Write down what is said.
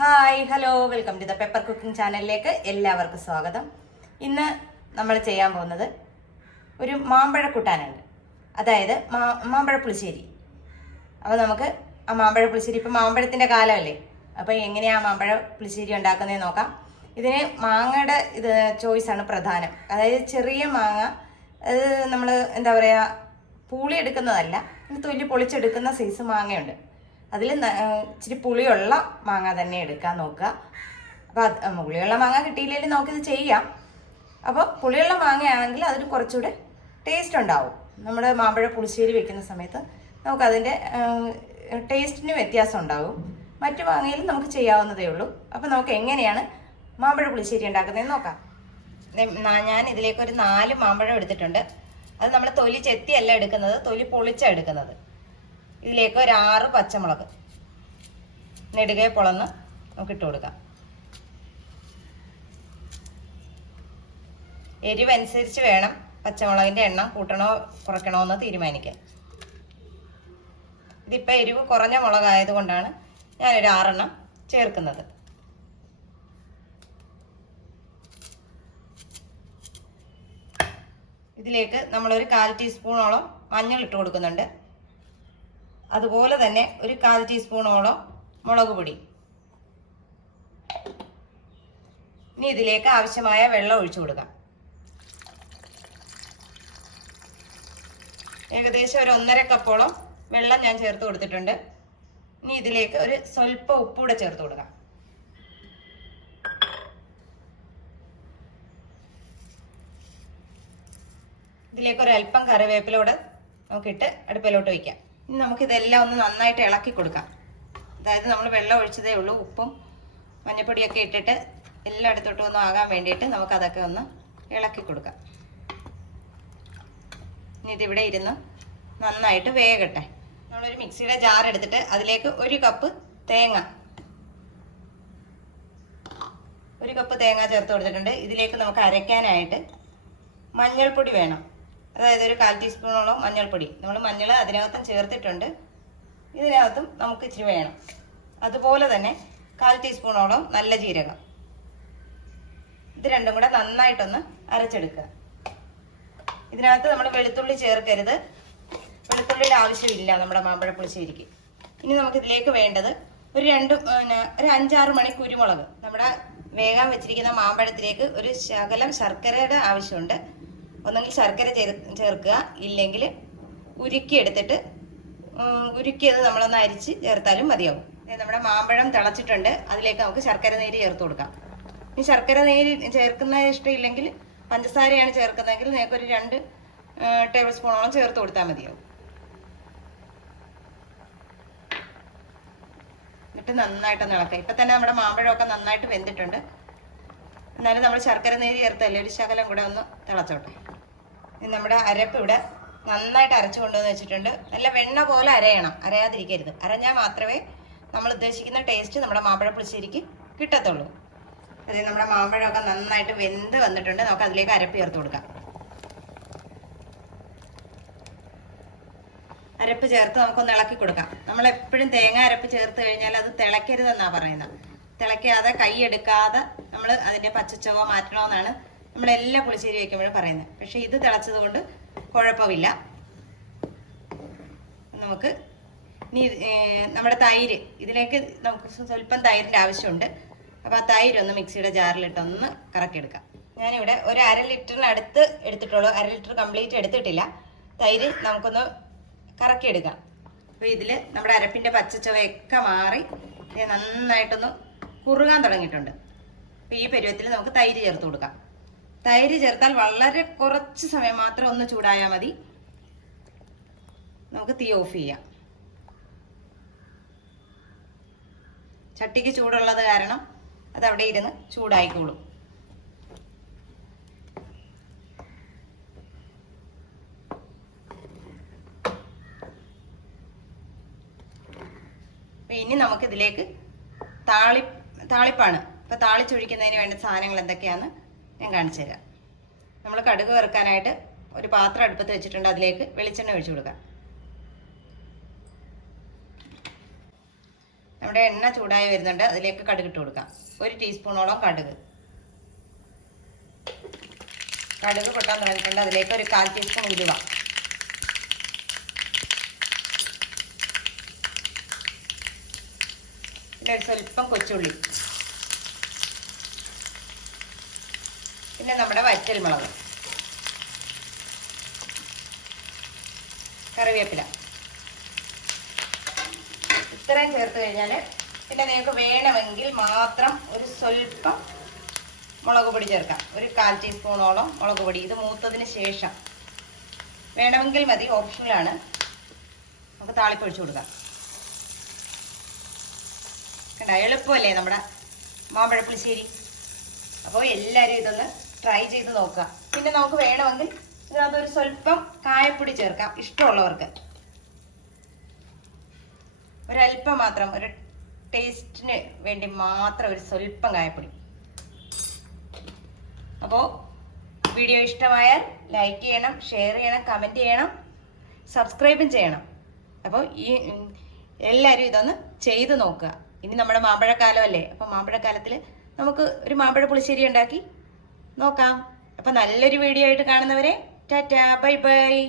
Hi hello welcome to the pepper cooking ചാനലിലേക്ക് എല്ലാവർക്കും സ്വാഗതം. ഇന്ന് നമ്മൾ ചെയ്യാൻ പോകുന്നത് ഒരു മാമ്പഴ കൂട്ടാനുണ്ട്. അതായത് മാ മാമ്പഴ പുളിശ്ശേരി. അപ്പോൾ നമുക്ക് ആ മാമ്പഴ പുളിശ്ശേരി ഇപ്പം മാമ്പഴത്തിന്റെ കാലമല്ലേ? അപ്പോൾ എങ്ങനെയാണ് മാമ്പഴ പുളിശ്ശേരി ഉണ്ടാക്കുന്നതെന്ന് നോക്കാം. ഇതിന് മാങ്ങയുടെ ഇത് ചോയ്സാണ് പ്രധാനം. അതായത് ചെറിയ മാങ്ങ അത് നമ്മൾ എന്താ പറയുക പൂളി എടുക്കുന്നതല്ല തൊല്ലി തൊലി പൊളിച്ചെടുക്കുന്ന സൈസ് മാങ്ങയുണ്ട്. അതിൽ ഇച്ചിരി പുളിയുള്ള മാങ്ങ തന്നെ എടുക്കാൻ നോക്കുക. അപ്പോൾ പുളിയുള്ള മാങ്ങ കിട്ടിയില്ലെങ്കിൽ നമുക്കിത് ചെയ്യാം. അപ്പോൾ പുളിയുള്ള മാങ്ങയാണെങ്കിൽ അതിന് കുറച്ചുകൂടെ ടേസ്റ്റ് ഉണ്ടാവും. നമ്മുടെ മാമ്പഴ പുളിശ്ശേരി വെക്കുന്ന സമയത്ത് നമുക്കതിന്റെ ടേസ്റ്റിന് വ്യത്യാസം ഉണ്ടാവും. മറ്റു മാങ്ങയിൽ നമുക്ക് ചെയ്യാവുന്നതേ ഉള്ളൂ. അപ്പോൾ നമുക്ക് എങ്ങനെയാണ് മാമ്പഴ പുളിശ്ശേരി ഉണ്ടാക്കുന്നതെന്ന് നോക്കാം. ഞാൻ ഇതിലേക്ക് ഒരു നാല് മാമ്പഴം എടുത്തിട്ടുണ്ട്. അത് നമ്മൾ തൊലി ചെത്തിയല്ല എടുക്കുന്നത് തൊലി പൊളിച്ചാണ് എടുക്കുന്നത്. ഇതിലേക്ക് ഒരു ആറ് പച്ചമുളക്. നെടുകെ പൊളന്ന് നമുക്ക് ഇട്ട് കൊടുക്കാം. എരിവനുസരിച്ച് വേണം പച്ചമുളകിന്റെ എണ്ണം കൂട്ടണോ കുറയ്ക്കണോ എന്ന് തീരുമാനിക്കാൻ. ഇതിപ്പോൾ എരിവ് കുറഞ്ഞ മുളകായതുകൊണ്ടാണ് ഞാനൊരു ആറെണ്ണം ചേർക്കുന്നത്. ഇതിലേക്ക് നമ്മളൊരു കാൽ ടീസ്പൂണോളം മഞ്ഞൾ ഇട്ട് കൊടുക്കുന്നുണ്ട്. അതുപോലെ തന്നെ ഒരു കാൽ ടീസ്പൂണോളം മുളക് പൊടി. ഇനി ഇതിലേക്ക് ആവശ്യമായ വെള്ളം ഒഴിച്ചു കൊടുക്കാം. ഏകദേശം ഒരു ഒന്നര കപ്പോളം വെള്ളം ഞാൻ ചേർത്ത് കൊടുത്തിട്ടുണ്ട്. ഇനി ഇതിലേക്ക് ഒരു സ്വല്പം ഉപ്പൂടെ ചേർത്ത് കൊടുക്കാം. ഇതിലേക്ക് ഒരു അല്പം കറിവേപ്പിലൂടെ നമുക്കിട്ട് അടുപ്പിലോട്ട് വയ്ക്കാം. ഇനി നമുക്ക് ഇതെല്ലാം ഒന്ന് നന്നായിട്ട് ഇളക്കി കൊടുക്കാം. അതായത് നമ്മൾ വെള്ളം ഒഴിച്ചതേ ഉള്ളൂ ഉപ്പും മഞ്ഞപ്പൊടിയൊക്കെ ഇട്ടിട്ട് എല്ലായിടത്തോട്ടും ഒന്നും ആകാൻ വേണ്ടിയിട്ട് നമുക്കതൊക്കെ ഒന്ന് ഇളക്കി കൊടുക്കാം. ഇനി ഇതിവിടെ ഇരുന്ന് നന്നായിട്ട് വേകട്ടെ. നമ്മളൊരു മിക്സിയുടെ ജാർ എടുത്തിട്ട് അതിലേക്ക് ഒരു കപ്പ് തേങ്ങ ഒരു കപ്പ് തേങ്ങ ചേർത്ത് കൊടുത്തിട്ടുണ്ട്. ഇതിലേക്ക് നമുക്ക് അരയ്ക്കാനായിട്ട് മഞ്ഞൾപ്പൊടി വേണം. അതായത് ഒരു കാൽ ടീസ്പൂണോളം മഞ്ഞൾപ്പൊടി. നമ്മൾ മഞ്ഞൾ അതിനകത്തും ചേർത്തിട്ടുണ്ട്. ഇതിനകത്തും നമുക്ക് ഇച്ചിരി വേണം. അതുപോലെ തന്നെ കാൽ ടീസ്പൂണോളം നല്ല ജീരകം. ഇത് രണ്ടും കൂടെ നന്നായിട്ടൊന്ന് അരച്ചെടുക്കുക. ഇതിനകത്ത് നമ്മൾ വെളുത്തുള്ളി ചേർക്കരുത്. വെളുത്തുള്ളിയുടെ ആവശ്യമില്ല നമ്മുടെ മാമ്പഴ പുളിശ്ശേരിക്ക്. ഇനി നമുക്ക് ഇതിലേക്ക് വേണ്ടത് ഒരു രണ്ട് ഒരു അഞ്ചാറ് മണി കുരുമുളക് നമ്മുടെ വേഗം വെച്ചിരിക്കുന്ന മാമ്പഴത്തിലേക്ക് ഒരു ശകലം ശർക്കരയുടെ ആവശ്യമുണ്ട്. ഒന്നെങ്കിൽ ശർക്കര ചേർ ചേർക്കുക. ഇല്ലെങ്കിൽ ഉരുക്കി എടുത്തിട്ട് ഉം, ഉരുക്കിയത് നമ്മളൊന്ന് അരിച്ച് ചേർത്താലും മതിയാവും. നമ്മുടെ മാമ്പഴം തിളച്ചിട്ടുണ്ട്. അതിലേക്ക് നമുക്ക് ശർക്കര നീര് ചേർത്ത് കൊടുക്കാം. ഇനി ശർക്കര നീര് ചേർക്കുന്ന ഇഷ്ടമില്ലെങ്കിൽ പഞ്ചസാരയാണ് ചേർക്കുന്നതെങ്കിൽ നിങ്ങൾക്ക് ഒരു രണ്ട് ടേബിൾ സ്പൂണോളം ചേർത്ത് കൊടുത്താൽ മതിയാവും. എന്നിട്ട് നന്നായിട്ട് ഇളക്കാം ഇപ്പം തന്നെ നമ്മുടെ മാമ്പഴമൊക്കെ നന്നായിട്ട് വെന്തിട്ടുണ്ട്. എന്നാലും നമ്മൾ ശർക്കര നീര് ചേർത്തല്ലേ? ഒരു ശകലം കൂടെ ഒന്ന് തിളച്ചോട്ടെ. നമ്മുടെ അരപ്പ് ഇവിടെ നന്നായിട്ട് അരച്ചു കൊണ്ടുവന്ന് വെച്ചിട്ടുണ്ട്. നല്ല വെണ്ണ പോലെ അരയണം. അരയാതിരിക്കരുത്. അരഞ്ഞാൽ മാത്രമേ നമ്മൾ ഉദ്ദേശിക്കുന്ന ടേസ്റ്റ് നമ്മുടെ മാമ്പഴ പുളിശ്ശേരിക്ക് കിട്ടത്തുള്ളൂ. അതിൽ നമ്മുടെ മാമ്പഴമൊക്കെ നന്നായിട്ട് വെന്ത് വന്നിട്ടുണ്ട്. നമുക്ക് അതിലേക്ക് അരപ്പ് ചേർത്ത് കൊടുക്കാം. അരപ്പ് ചേർത്ത് നമുക്കൊന്ന് ഇളക്കി കൊടുക്കാം. നമ്മൾ എപ്പോഴും തേങ്ങ അരപ്പ് ചേർത്ത് കഴിഞ്ഞാൽ അത് തിളയ്ക്കരുതെന്നാണ് പറയുന്നത്. തിളയ്ക്കാതെ കൈ എടുക്കാതെ നമ്മൾ അതിന്റെ പച്ചച്ചവ മാറ്റണമെന്നാണ് നമ്മൾ എല്ലാ പുളിശ്ശേരി വയ്ക്കുമ്പോഴും പറയുന്നത്. പക്ഷേ ഇത് തിളച്ചത് കൊണ്ട് കുഴപ്പമില്ല. നമുക്ക് ഇനി നമ്മുടെ തൈര് ഇതിലേക്ക് നമുക്ക് സ്വല്പം തൈരിന്റെ ആവശ്യമുണ്ട്. അപ്പോൾ ആ തൈര് ഒന്ന് മിക്സിയുടെ ജാറിലിട്ടൊന്ന് കറക്കിയെടുക്കാം. ഞാനിവിടെ ഒരു അര ലിറ്ററിനടുത്ത് എടുത്തിട്ടുള്ളൂ. അര ലിറ്റർ കംപ്ലീറ്റ് എടുത്തിട്ടില്ല. തൈര് നമുക്കൊന്ന് കറക്കിയെടുക്കാം. അപ്പോൾ ഇതിൽ നമ്മുടെ അരപ്പിന്റെ പച്ചച്ചവയൊക്കെ മാറി നന്നായിട്ടൊന്ന് കുറുകാൻ തുടങ്ങിയിട്ടുണ്ട്. അപ്പോൾ ഈ പരുവത്തിൽ നമുക്ക് തൈര് ചേർത്ത് കൊടുക്കാം. തൈര് ചേർത്താൽ വളരെ കുറച്ച് സമയം മാത്രം ഒന്ന് ചൂടായാൽ മതി. നമുക്ക് തീ ഓഫ് ചെയ്യാം. ചട്ടിക്ക് ചൂടുള്ളത് കാരണം അത് അവിടെ ഇരുന്ന് ചൂടായിക്കോളും. അപ്പൊ ഇനി നമുക്ക് ഇതിലേക്ക് താളി താളിപ്പാണ്. ഇപ്പൊ താളിച്ചൊഴിക്കുന്നതിന് വേണ്ട സാധനങ്ങൾ എന്തൊക്കെയാന്ന് ഞാൻ കാണിച്ചു തരാം. നമ്മൾ കടുക് വറുക്കാനായിട്ട് ഒരു പാത്രം അടുപ്പത്ത് വെച്ചിട്ടുണ്ട്. അതിലേക്ക് വെളിച്ചെണ്ണ ഒഴിച്ചു കൊടുക്കാം. നമ്മുടെ എണ്ണ ചൂടായി വരുന്നുണ്ട്. അതിലേക്ക് കടുക് ഇട്ട് കൊടുക്കാം. ഒരു ടീസ്പൂണോളം കടുക്. കടുക് പൊട്ടാൻ തുടങ്ങിയിട്ടുണ്ട്. അതിലേക്ക് ഒരു കാൽ ടീസ്പൂൺ ഉലുവ. പിന്നെ സ്വല്പം കൊച്ചുള്ളി. പിന്നെ നമ്മുടെ വറ്റൽമുളക് കറിവേപ്പില. ഇത്രയും ചേർത്ത് കഴിഞ്ഞാൽ പിന്നെ നിങ്ങൾക്ക് വേണമെങ്കിൽ മാത്രം ഒരു സ്വല്പം മുളക് പൊടി ചേർക്കാം. ഒരു കാൽ ടീസ്പൂണോളം മുളക് പൊടി. ഇത് മൂത്തതിന് ശേഷം വേണമെങ്കിൽ മതി ഓപ്ഷനിലാണ് നമുക്ക് താളിപ്പൊഴിച്ചു കൊടുക്കാം. കണ്ട? എളുപ്പമല്ലേ നമ്മുടെ മാമ്പഴപ്പുളിശ്ശേരി? അപ്പോൾ എല്ലാവരും ഇതൊന്ന് ട്രൈ ചെയ്ത് നോക്കുക. പിന്നെ നമുക്ക് വേണമെങ്കിൽ ഇതിനകത്ത് ഒരു സ്വല്പം കായപ്പൊടി ചേർക്കാം. ഇഷ്ടമുള്ളവർക്ക്. ഒരല്പം മാത്രം ഒരു ടേസ്റ്റിന് വേണ്ടി മാത്രം ഒരു സ്വല്പം കായപ്പൊടി. അപ്പോൾ വീഡിയോ ഇഷ്ടമായാൽ ലൈക്ക് ചെയ്യണം ഷെയർ ചെയ്യണം കമന്റ് ചെയ്യണം സബ്സ്ക്രൈബും ചെയ്യണം. അപ്പോൾ ഈ എല്ലാവരും ഇതൊന്ന് ചെയ്ത് നോക്കുക. ഇനി നമ്മുടെ മാമ്പഴക്കാലം അല്ലേ? അപ്പോൾ മാമ്പഴക്കാലത്തിൽ നമുക്ക് ഒരു മാമ്പഴ പുളിശ്ശേരി ഉണ്ടാക്കി നോക്കാം. അപ്പോൾ നല്ലൊരു വീഡിയോ ആയിട്ട് കാണുന്നവരെ ടാറ്റാ ബൈ ബൈ.